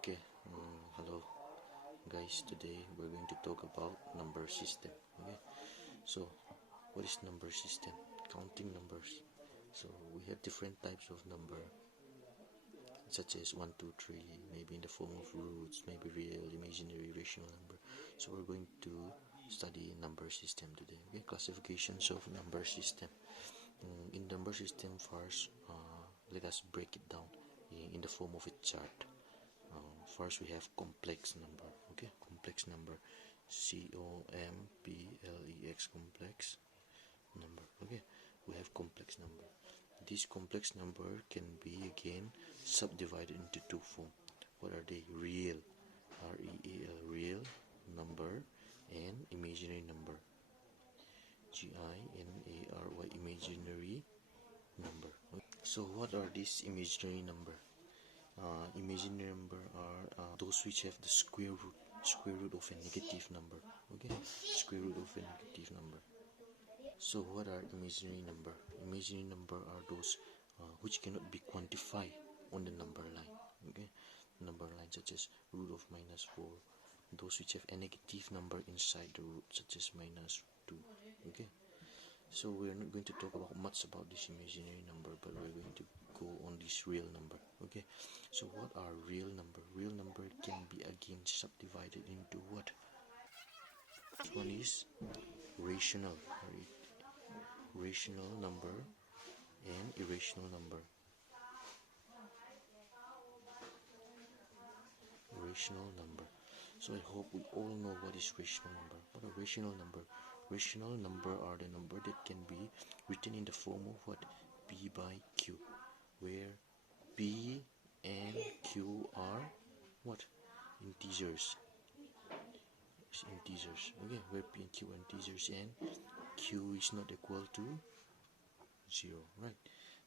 Okay, hello guys. Today we're going to talk about number system. Okay, so what is number system? Counting numbers. So we have different types of number, such as 1, 2, 3, maybe in the form of roots, maybe real, imaginary, rational number. So we're going to study number system today. Okay, classifications of number system. In number system, first, let us break it down in the form of a chart. First we have complex number. Okay, complex number, complex, complex number. Okay, we have complex number. This complex number can be again subdivided into two forms. What are they? Real, R-E-A-L, real number, and imaginary number, G-I-N-A-R-Y, imaginary number. Okay. So what are these imaginary number? Imaginary number are those which have the square root of a negative number. Okay, square root of a negative number. So what are imaginary number? Imaginary number are those which cannot be quantified on the number line. Okay, number line such as root of -4. Those which have a negative number inside the root, such as -2. Okay. So we are not going to talk about much about this imaginary number, but we're going to go on this real number. Okay, so what are real number? Real number can be again subdivided into what? This one is rational, rational number and irrational number. Rational number. So I hope we all know what is rational number. What are rational number? Rational number are the number that can be written in the form of what? P by Q, where P and Q are what? Integers. Integers. Okay, where P and Q are integers and Q is not equal to 0. Right.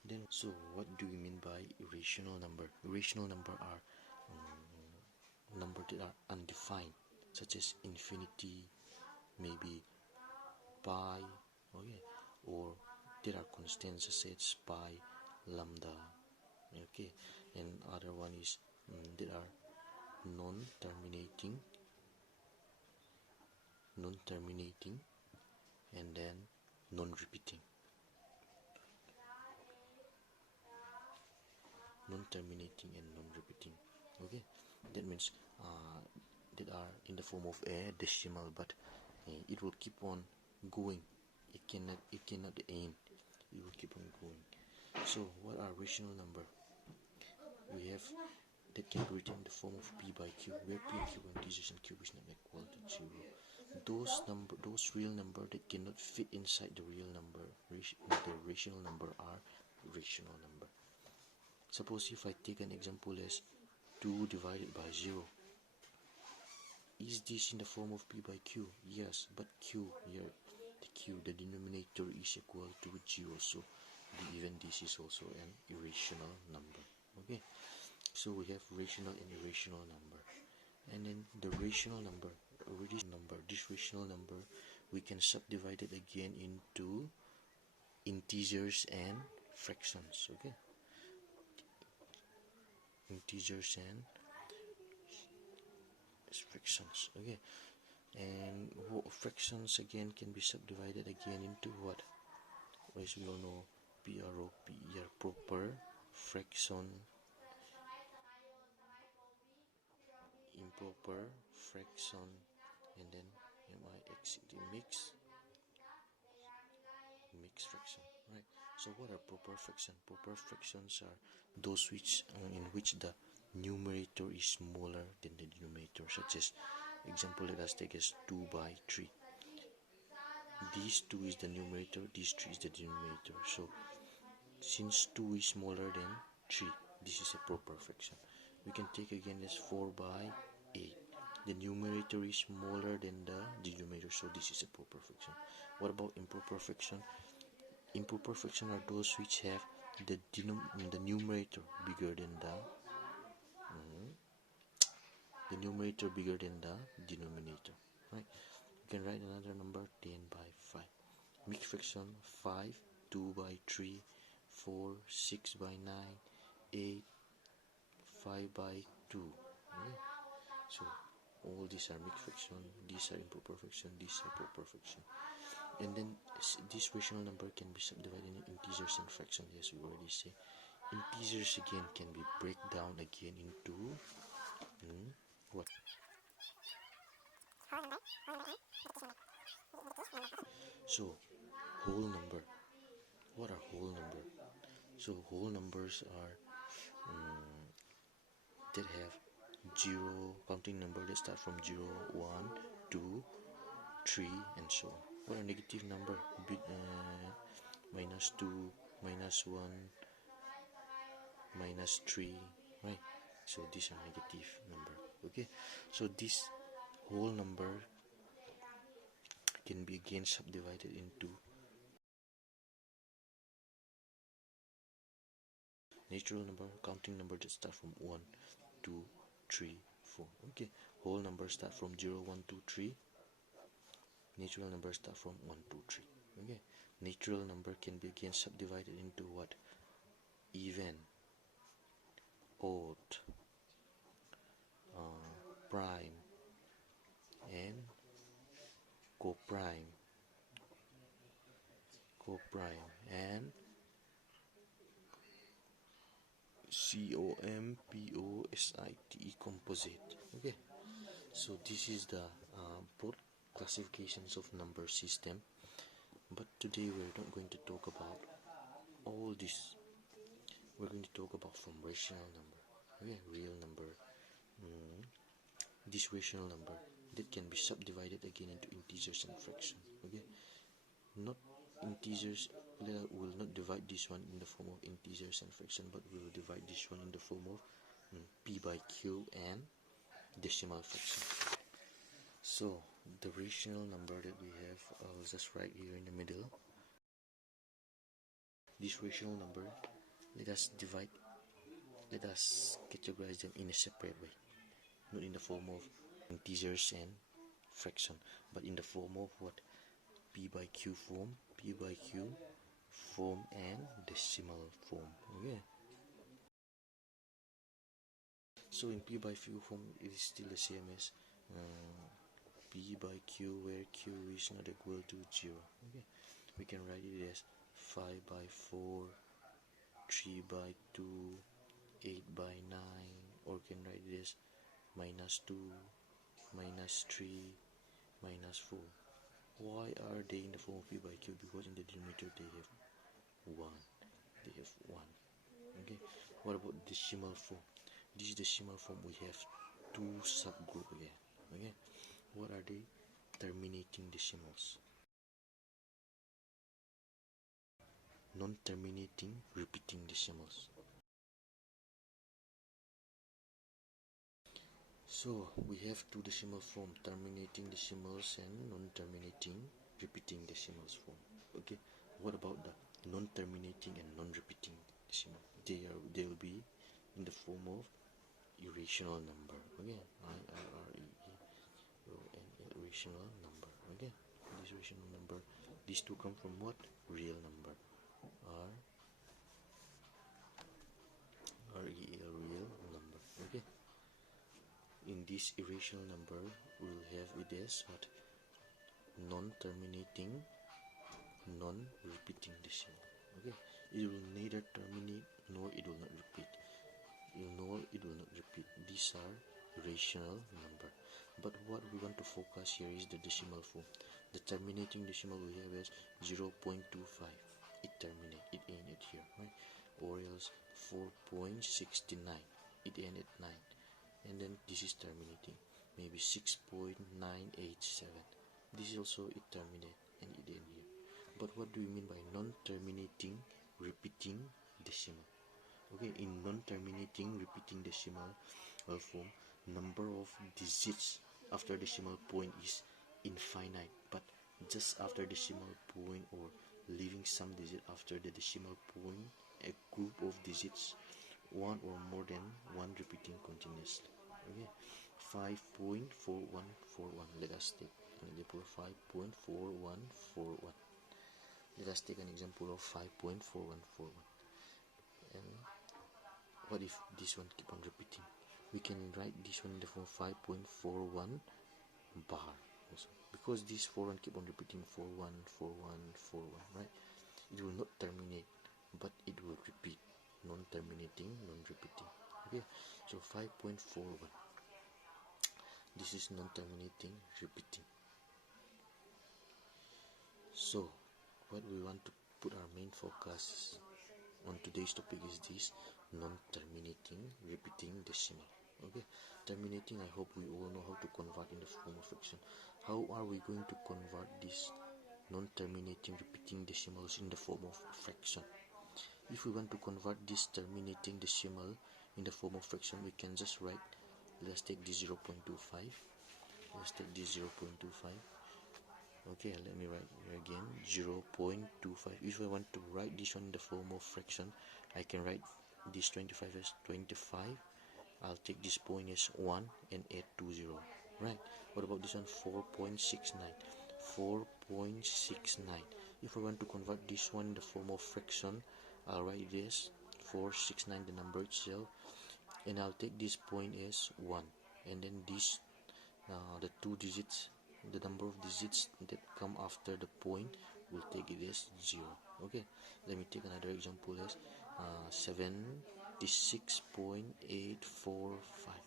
Then, so what do we mean by irrational number? Irrational number are numbers that are undefined, such as infinity, maybe pi, okay, or there are constants such as pi, lambda, okay, and other one is there are non-terminating, and then non-repeating. Non-terminating and non-repeating. Okay, that means that are in the form of a decimal, but it will keep on going. It cannot end. It will keep on going. So what are rational number? We have that can be written in the form of P by Q, where P and Q are integers and Q is not equal to 0. Those real number that cannot fit inside the real number, the rational number, are rational number. Suppose if I take an example as 2 divided by 0. Is this in the form of P by Q? Yes, but Q here, the denominator is equal to 0, so even this is also an irrational number. Okay, so we have rational and irrational number, and then the rational number, this rational number, we can subdivide it again into integers and fractions. Okay, integers and fractions. Okay, and fractions again can be subdivided again into what? As we all know, PROPER, proper fraction, improper fraction, and then mixed fraction. Right. So what are proper fraction? Proper fractions are those in which the numerator is smaller than the denominator, such as example, let us take as 2 by 3. This 2 is the numerator, this 3 is the denominator. So since 2 is smaller than 3, this is a proper fraction. We can take again as 4 by 8. The numerator is smaller than the denominator, so this is a proper fraction. What about improper fraction? Improper fraction are those which have the numerator bigger than the denominator. Right? You can write another number, 10 by 5. Mixed fraction, 5, 2 by 3, 4, 6 by 9, 8, 5 by 2. Okay? So all these are mixed fraction, these are improper fraction, these are proper fraction. And then this rational number can be subdivided into integers and fractions. Yes, we already say integers again can be break down again into what? So whole number. What are whole number? So whole numbers are that have zero counting number that start from 0, 1, 2, 3 and so on. What are negative number? Minus 2, minus 1, minus 3, right? So these are negative number. Okay, so this whole number can be again subdivided into natural number, counting number that start from 1, 2, 3, 4. Okay, whole number start from 0, 1, 2, 3. Natural numbers start from 1, 2, 3. Okay, natural number can be again subdivided into what? Even, odd, prime, and coprime, and composite, composite. Okay, so this is the broad classifications of number system. But today we're not going to talk about all this. We're going to talk about from rational number, okay, real number, this rational number that can be subdivided again into integers and fraction. Okay, not integers. We will not divide this one in the form of integers and fraction, but we will divide this one in the form of p by q and decimal fraction. So the rational number that we have, I'll just write here in the middle. This rational number, let us categorize them in a separate way, not in the form of integers and fraction, but in the form of what? P by Q form, and decimal form. Okay. So in P by Q form, it is still the same as P by Q, where Q is not equal to 0. Okay. We can write it as 5 by 4, 3 by 2, 8 by 9, or can write it as minus 2, minus 3, minus 4. Why are they in the form of P by Q? Because in the denominator they have 1. They have 1. Okay. What about decimal form? This decimal form, we have two subgroup again. Okay. What are they? Terminating decimals, non-terminating repeating decimals. So we have two decimal form, terminating decimals and non-terminating repeating decimals form. Okay, what about the non-terminating and non-repeating decimal? They will be in the form of irrational number. Okay, irrational number. Okay, this irrational number, these two come from what? Real number. Real number. Okay. In this irrational number, we will have it as what? Non-terminating, non-repeating decimal. Okay, it will neither terminate nor it will not repeat. Nor it will not repeat. These are rational number. But what we want to focus here is the decimal form. The terminating decimal we have as 0.25. It terminate. It ended here, right? Or else 4.69. It ended 9. And then this is terminating, maybe 6.987. This is also it terminate and it end here. But what do we mean by non-terminating repeating decimal? Okay, in non-terminating repeating decimal form, number of digits after decimal point is infinite, but just after decimal point or leaving some digit after the decimal point, a group of digits, one or more than one repeating continuously. Okay, 5.4141. Let us take an example of 5.4141. Let us take an example of 5.4141. And what if this one keep on repeating? we can write this one in the form 5.41 bar also, because this 41 keep on repeating 41 41 41, right? It will not terminate, but it will repeat, non-terminating, non-repeating. Okay, so 5.41, this is non-terminating, repeating. So what we want to put our main focus on today's topic is this non-terminating, repeating decimal. Okay, terminating, I hope we all know how to convert in the form of fraction. How are we going to convert this non-terminating, repeating decimals in the form of fraction? If we want to convert this terminating decimal in the form of fraction, we can just write, let's take this 0.25, let's take this 0.25. Okay, let me write here again, 0.25. If I want to write this one in the form of fraction, I can write this 25 as 25. I'll take this point as 1 and add 20, right? What about this one? 4.69. 4.69. If I want to convert this one in the form of fraction, I'll write this 469, the number itself, and I'll take this point as 1, and then this the two digits, the number of digits that come after the point, will take it as 0. Okay, let me take another example as 76.845.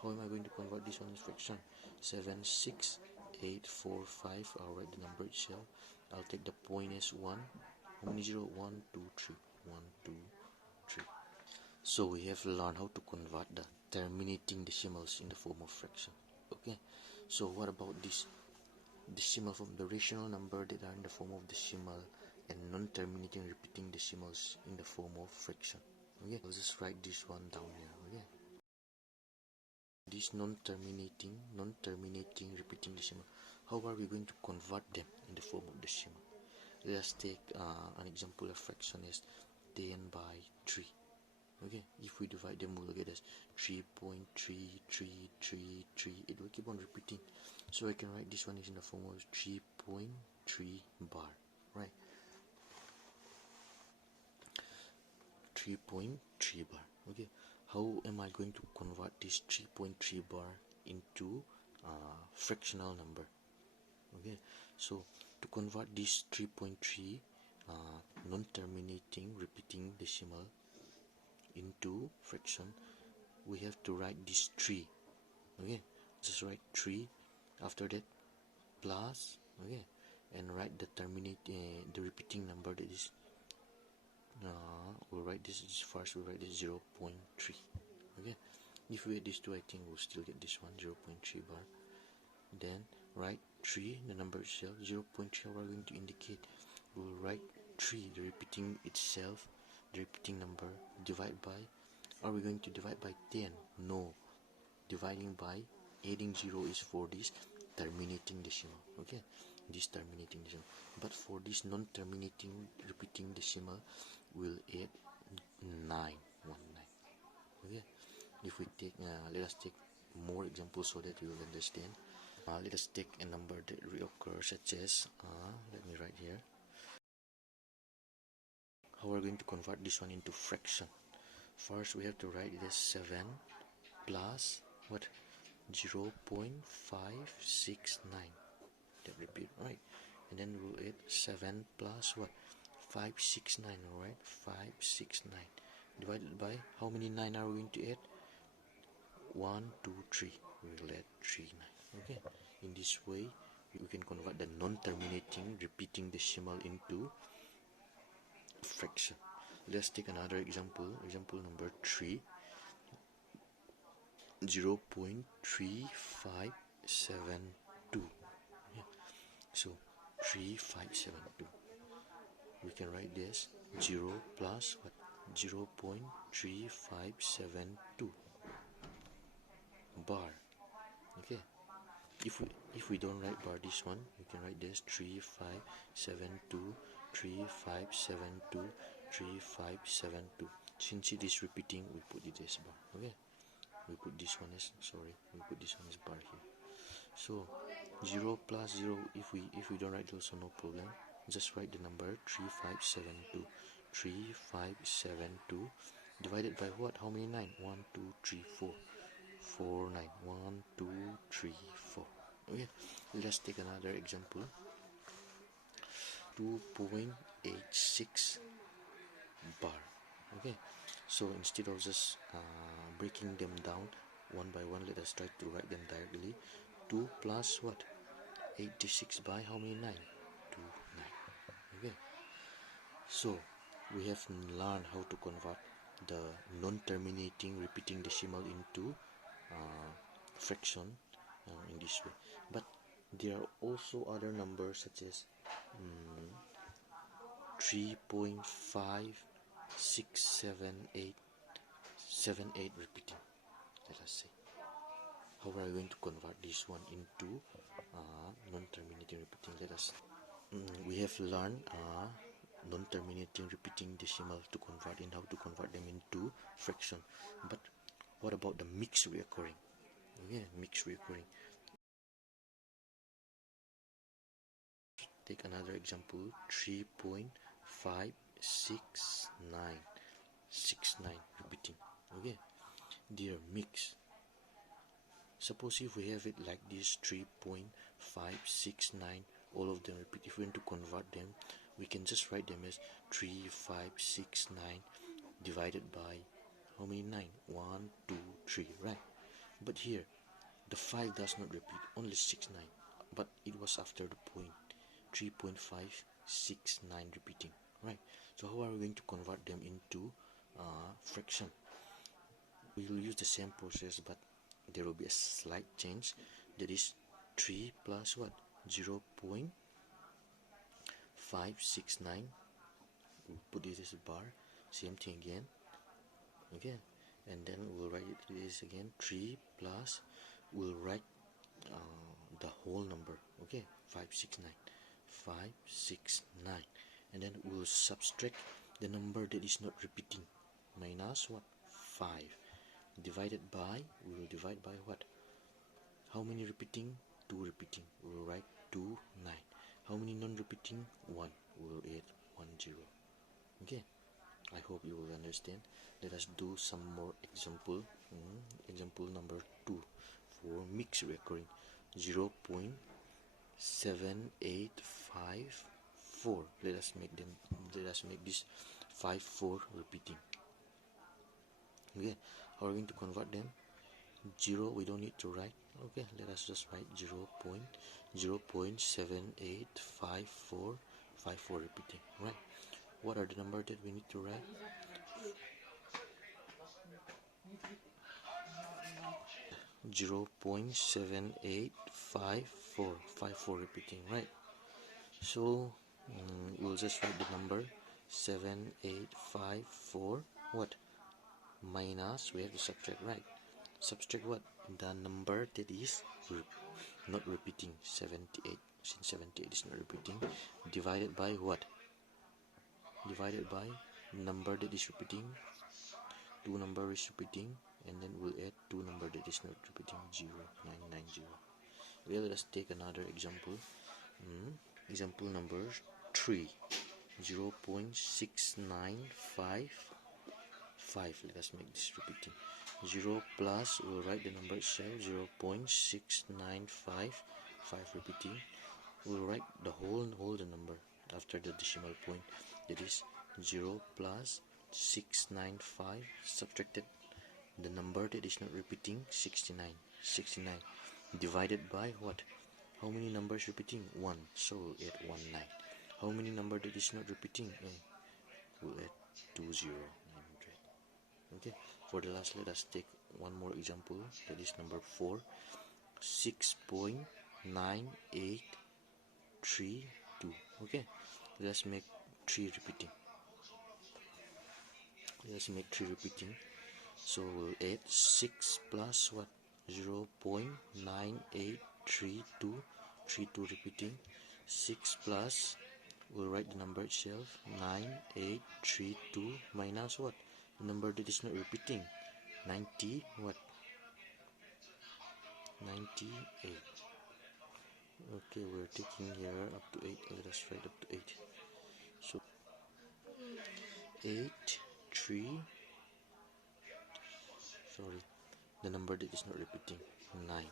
How am I going to convert this one in fraction? 76845. I'll write the number itself. I'll take the point as 1. How many 0? 1 2 3. 1 2 3. So we have learned how to convert the terminating decimals in the form of fraction. Okay, so what about this decimal form, the rational number that are in the form of decimal, and non-terminating, repeating decimals in the form of fraction? Okay, I'll just write this one down here. Okay, this non-terminating, repeating decimal, how are we going to convert them in the form of decimal? Let's take an example of fraction as 10 by 3. Okay, if we divide them, we'll get as 3.3333. It will keep on repeating, so I can write this one is in the form of 3.3 bar, right? 3.3 bar. Okay, how am I going to convert this 3.3 bar into fractional number? Okay, so to convert this 3.3 non-terminating, repeating decimal into fraction, we have to write this 3. Okay, just write 3, after that plus, okay, and write the the repeating number, that is we'll write this first, we'll write this 0.3. okay, if we add these two, I think we'll still get this one, 0.3 bar. Then write 3, the number itself. 0.3, we're going to indicate, we'll write 3, the repeating itself, the repeating number, divide by, are we going to divide by 10? No, dividing by, adding 0 is for this terminating decimal. Okay, this terminating decimal. But for this non-terminating, repeating decimal, we'll add 9. Okay, if we take let us take more examples so that we will understand. Let us take a number that reoccurs, such as let me write here. How are we going to convert this one into fraction? First, we have to write it as 7 plus what? 0.569. That repeat, right? And then we'll add 7 plus what? 569, alright? 569 divided by, how many 9 are we going to add? 1 2 3. We'll add 3 9. Okay, in this way we can convert the non-terminating, repeating decimal into fraction. Let's take another example. Example number 3. 0.3572. Yeah. So 3572. We can write this 0 plus what? 0.3572 bar. Okay. If we don't write bar this one, we can write this 3572, 3572, 3572. Since it is repeating, we put it as bar. Okay. We put this one as, sorry, we put this one as bar here. So 0 plus 0, if we don't write also, no problem. Just write the number 3572. 3572 divided by what? How many 9? 1 2 3 4. 4 9 1 2 3 4. Okay, let's take another example. 2.86 bar. Okay, so instead of just breaking them down one by one, let us try to write them directly. 2 plus what? 86 by how many 9? 2 9. Okay, so we have learned how to convert the non-terminating repeating decimal into fraction in this way. But there are also other numbers such as 3.567878 repeating. Let us say how are we going to convert this one into non-terminating repeating. Let us we have learned non-terminating repeating decimal to convert and how to convert them into fraction. But what about the mixed reoccurring? Okay, mixed reoccurring. Take another example. 3.56969 repeating. Okay, they are mixed. Suppose if we have it like this, 3.569, all of them repeat. If we want to convert them, we can just write them as 3569 divided by how many 9? 1 2 3, right? But here the 5 does not repeat, only 69, but it was after the point. 3.569 repeating, right? So how are we going to convert them into fraction? We will use the same process, but there will be a slight change. That is 3 plus what? 0.569. we'll put this as a bar, same thing again. Okay, and then we'll write it this again. 3 plus, we'll write the whole number. Okay, 569, and then we'll subtract the number that is not repeating, minus what? 5, divided by, we will divide by what? How many repeating? 2 repeating, we will write 2 9. How many non-repeating? 1, we will add 1 0. Okay, I hope you will understand. Let us do some more example. Example number 2 for mixed recurring. 0.7854. Let us make this 5 4 repeating. Okay, how are we going to convert them? 0 we don't need to write. Okay, let us just write 0.785454 repeating, right? What are the number that we need to write? 0.785454 repeating, right? So we'll just write the number 7854 what? Minus, we have to subtract, right? Subtract what? The number that is not repeating, 78. Since 78 is not repeating, divided by what? Divided by number that is repeating. 2 number is repeating, and then we'll add 2 number that is not repeating, 0990. Well, let us take another example. Example number 3. 0.6955. Let us make this repeating. 0 plus, we'll write the number itself, 0.6955 repeating. We'll write the whole the number after the decimal point. That is 0 plus 695 subtracted the number that is not repeating, 69 divided by what? How many numbers repeating? 1, so we'll add 19. How many number that is not repeating? We'll add 20 900. Okay, for the last, let us take one more example. That is number 4. 6.9832. Okay, let's make 3 repeating. Let's make 3 repeating. So we'll add 6 plus what? 0.9832. 32 repeating. 6 plus, we'll write the number itself, 9832 minus what? The number that is not repeating, 90 what? 98. Okay, we're taking here up to 8. Let us write up to 8. So 8 3, sorry, the number that is not repeating, 9,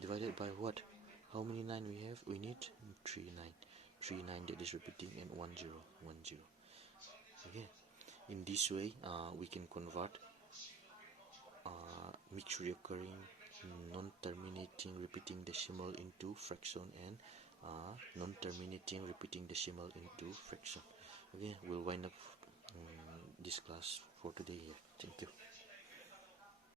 divided by what? How many 9 we have? We need 3 9. 3 9 that is repeating, and 1 0 1 0. Okay, in this way we can convert mixed recurring non-terminating repeating decimal into fraction, and non-terminating repeating decimal into fraction. Okay, we'll wind up this class for today here. Thank you.